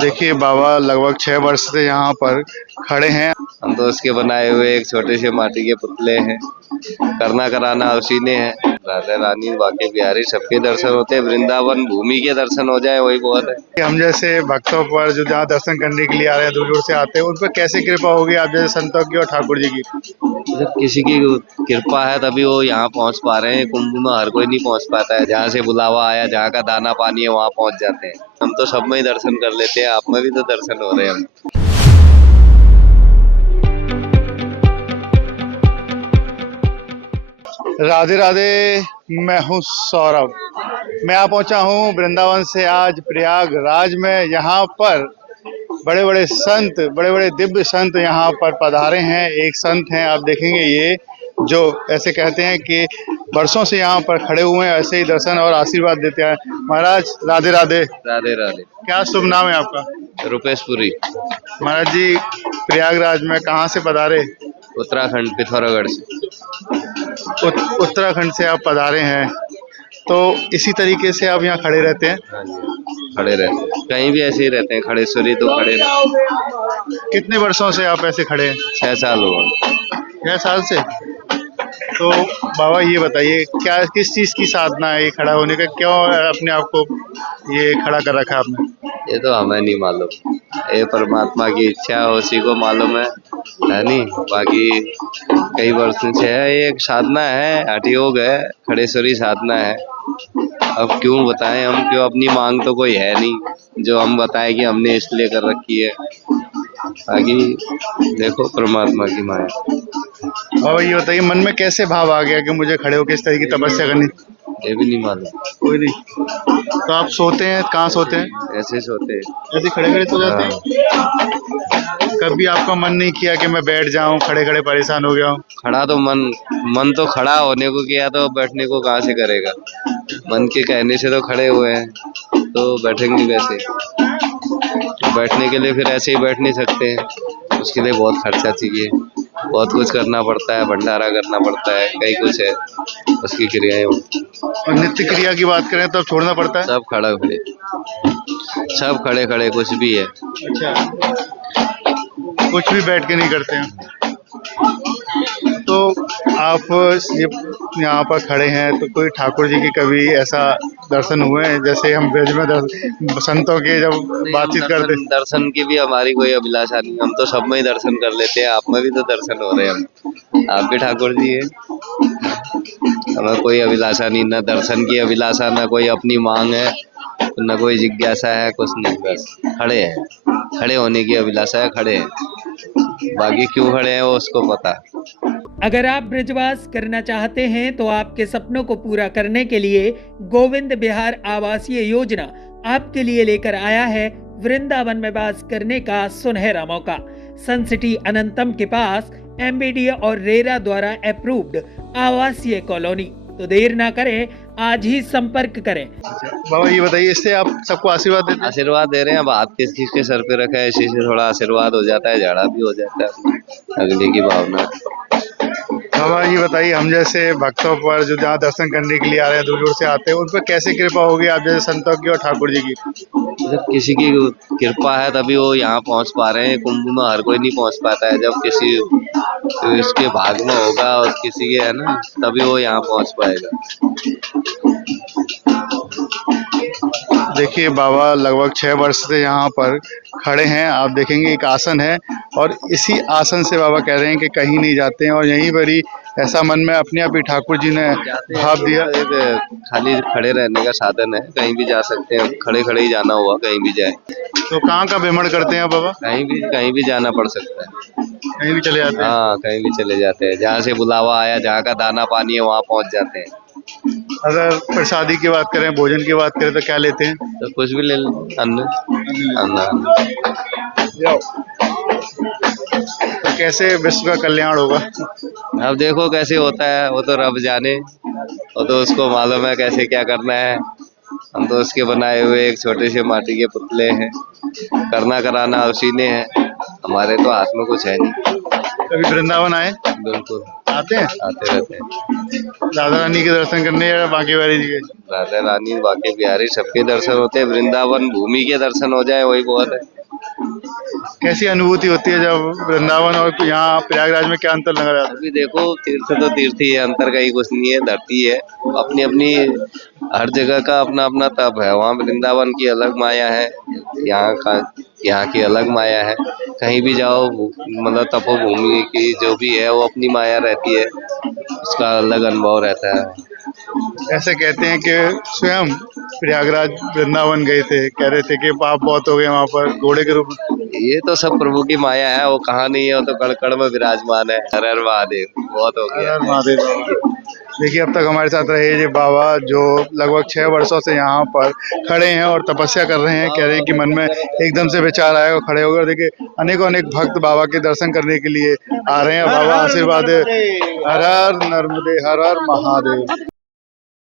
देखिए बाबा लगभग 6 वर्ष से यहाँ पर खड़े हैं। हम तो उसके बनाए हुए एक छोटे से माटी के पुतले हैं। करना कराना उसी ने है। राधा रानी बाके बिहारी सबके दर्शन होते हैं। वृंदावन भूमि के दर्शन हो जाए वही बहुत है। हम जैसे भक्तों पर जो जहाँ दर्शन करने के लिए आ रहे हैं, दूर दूर से आते हैं, उन पर कैसे कृपा होगी आप जैसे संतों की और ठाकुर जी की? जब किसी की कृपा है तभी वो यहाँ पहुँच पा रहे हैं। कुंभ में हर कोई नहीं पहुँच पाता है। जहाँ से बुलावा आया, जहाँ का दाना पानी है, वहाँ पहुँच जाते हैं। हम तो सब में ही दर्शन कर लेते हैं। आप में भी तो दर्शन हो रहे हैं। राधे राधे। मैं हूँ सौरभ। मैं यहाँ पहुँचा हूँ वृंदावन से आज प्रयागराज में। यहाँ पर बड़े बड़े संत, बड़े बड़े दिव्य संत यहाँ पर पधारे हैं। एक संत हैं, आप देखेंगे ये, जो ऐसे कहते हैं कि वर्षों से यहाँ पर खड़े हुए हैं, ऐसे ही दर्शन और आशीर्वाद देते हैं। महाराज राधे राधे। राधे राधे। क्या शुभ नाम है आपका? रुपेशपुरी, महाराज जी प्रयागराज में कहाँ से पधारे? उत्तराखंड, पिथौरागढ़ से। उत्तराखंड से आप पधारे हैं, तो इसी तरीके से आप यहाँ खड़े रहते हैं? हाँ जी, खड़े रहते हैं। कहीं भी ऐसे ही रहते हैं। खड़ेश्वरी तो खड़े रहते हैं। कितने वर्षों से आप ऐसे खड़े हैं? 6 साल हुआ। 6 साल से। तो बाबा ये बताइए, क्या किस चीज़ की साधना है ये खड़ा होने का? क्यों अपने आप को ये खड़ा कर रखा है आपने? ये तो हमें नहीं मालूम। ये परमात्मा की इच्छा है, उसी को मालूम है नहीं। बाकी कई वर्षों से है, ये एक साधना है, हठ योग है, खड़ेश्वरी साधना है। अब क्यों बताएं हम? क्यों? अपनी मांग तो कोई है नहीं जो हम बताएं कि हमने इसलिए कर रखी है। बाकी देखो परमात्मा की माया। और ये बताइए, मन में कैसे भाव आ गया कि मुझे खड़े होकर इस तरह की तपस्या करनी? ये भी नहीं मालूम। कोई नहीं। तो आप सोते हैं, कहाँ सोते हैं? ऐसे ही सोते हैं। ऐसे खड़े खड़े सो जाते हैं? कभी आपका मन नहीं किया कि मैं बैठ जाऊं, खड़े खड़े परेशान हो गया हूं? खड़ा तो मन तो खड़ा होने को किया, तो बैठने को कहाँ से करेगा? मन के कहने से तो खड़े हुए हैं, तो बैठेंगे कैसे? बैठने के लिए फिर ऐसे ही बैठ नहीं सकते हैं। उसके लिए बहुत खर्चा चाहिए, बहुत कुछ करना पड़ता है, भंडारा करना पड़ता है, कई कुछ है उसकी क्रियाएं। और नित्य क्रिया की बात करें तो अब छोड़ना पड़ता है? सब खड़ा खड़े, सब खड़े खड़े, कुछ भी है। अच्छा, कुछ भी बैठ के नहीं करते हैं? तो आप ये यहाँ पर खड़े हैं, तो कोई ठाकुर जी की कभी ऐसा दर्शन हुए हैं जैसे हम ब्रज में संतों के जब बातचीत करते? दर्शन की भी हमारी कोई अभिलाषा नहीं। हम तो सब में ही दर्शन कर लेते हैं। आप में भी तो दर्शन हो रहे हैं। आप भी ठाकुर जी है। हमें कोई अभिलाषा नहीं, ना दर्शन की अभिलाषा, ना कोई अपनी मांग है, न कोई जिज्ञासा है, कुछ नहीं। बस खड़े हैं, खड़े होने की अभिलाषा है, खड़े हैं। बाकी क्यों खड़े हैं वो उसको पता। अगर आप ब्रजवास करना चाहते हैं तो आपके सपनों को पूरा करने के लिए गोविंद विहार आवासीय योजना आपके लिए लेकर आया है वृंदावन में वास करने का सुनहरा मौका। सन सिटी अनंतम के पास एमबीडी और रेरा द्वारा अप्रूव्ड आवासीय कॉलोनी। तो देर ना करें, आज ही संपर्क करें। बाबा ये बताइए, इससे आप सबको आशीर्वाद देते हैं? आशीर्वाद दे रहे हैं। अब हाथ किस चीज के सर पे रखा है, इसी से थोड़ा आशीर्वाद हो जाता है, झाड़ा भी हो जाता है, अगले की भावना। बाबा ये बताइए, हम जैसे भक्तों पर जो जहाँ दर्शन करने के लिए आ रहे हैं, दूर दूर से आते हैं, उन पर कैसे कृपा होगी आप जैसे संतों की और ठाकुर जी की? जब किसी की कृपा है तभी वो यहाँ पहुँच पा रहे हैं। कुंभ में हर कोई नहीं पहुँच पाता है। जब किसी इसके भाग में होगा और किसी के है ना, तभी वो यहाँ पहुँच पाएगा। देखिए बाबा लगभग 6 वर्ष से यहाँ पर खड़े हैं। आप देखेंगे एक आसन है, और इसी आसन से बाबा कह रहे हैं कि कहीं नहीं जाते हैं, और यहीं पर ही ऐसा मन में अपने आप ही ठाकुर जी ने भाव दिया। एक खाली खड़े रहने का साधन है, कहीं भी जा सकते हैं। खड़े खड़े ही जाना हुआ, कहीं भी जाए। तो कहाँ का भ्रमण करते हैं बाबा? कहीं भी जाना पड़ सकता है। कहीं भी चले जाते हैं? हाँ, कहीं भी चले जाते हैं। जहाँ से बुलावा आया, जहाँ का दाना पानी है, वहाँ पहुँच जाते हैं। अगर प्रसादी की बात करें, भोजन की बात करें, तो क्या लेते हैं? तो कुछ भी ले लो, अन्न। तो कैसे विश्व का कल्याण होगा? अब देखो कैसे होता है, वो तो रब जाने, वो तो उसको मालूम है कैसे क्या करना है। हम तो उसके बनाए हुए एक छोटे से माटी के पुतले हैं। करना कराना उसी ने है, हमारे तो हाथ में कुछ है नहीं। कभी वृंदावन आए? बिल्कुल। आते हैं आते रहते हैं। राधा रानी के दर्शन करने या बांके बिहारी जी के? राधा रानी बांके बिहारी सबके दर्शन होते हैं, वृंदावन भूमि के दर्शन हो जाए वही बहुत है। कैसी अनुभूति होती है जब वृंदावन और यहाँ प्रयागराज में, क्या अंतर लगा जाता अभी देखो तीर्थ तो तीर्थ ही है, अंतर कहीं कुछ नहीं है, धरती है अपनी अपनी, हर जगह का अपना अपना तप है। वहाँ वृंदावन की अलग माया है, यहाँ की अलग माया है। कहीं भी जाओ मतलब तपोभूमि की जो भी है वो अपनी माया रहती है, उसका अलग अनुभव रहता है। है? ऐसे कहते हैं कि स्वयं प्रयागराज वृंदावन गए थे, कह रहे थे कि पाप बहुत हो गए वहाँ पर घोड़े के रूप में। ये तो सब प्रभु की माया है, वो कहाँ नहीं है, वो तो कण कण में विराजमान है। हर हर महादेव, बहुत हो गया। हर हर महादेव बाबा। देखिए अब तक हमारे साथ रहे ये बाबा जो लगभग 6 वर्षों से यहाँ पर खड़े हैं और तपस्या कर रहे हैं। कह रहे हैं कि मन में एकदम से विचार आया और खड़े होकर देखिए अनेकों अनेक भक्त बाबा के दर्शन करने के लिए आ रहे हैं। बाबा आशीर्वाद दे। हर हर नर्मदे, हर हर महादेव।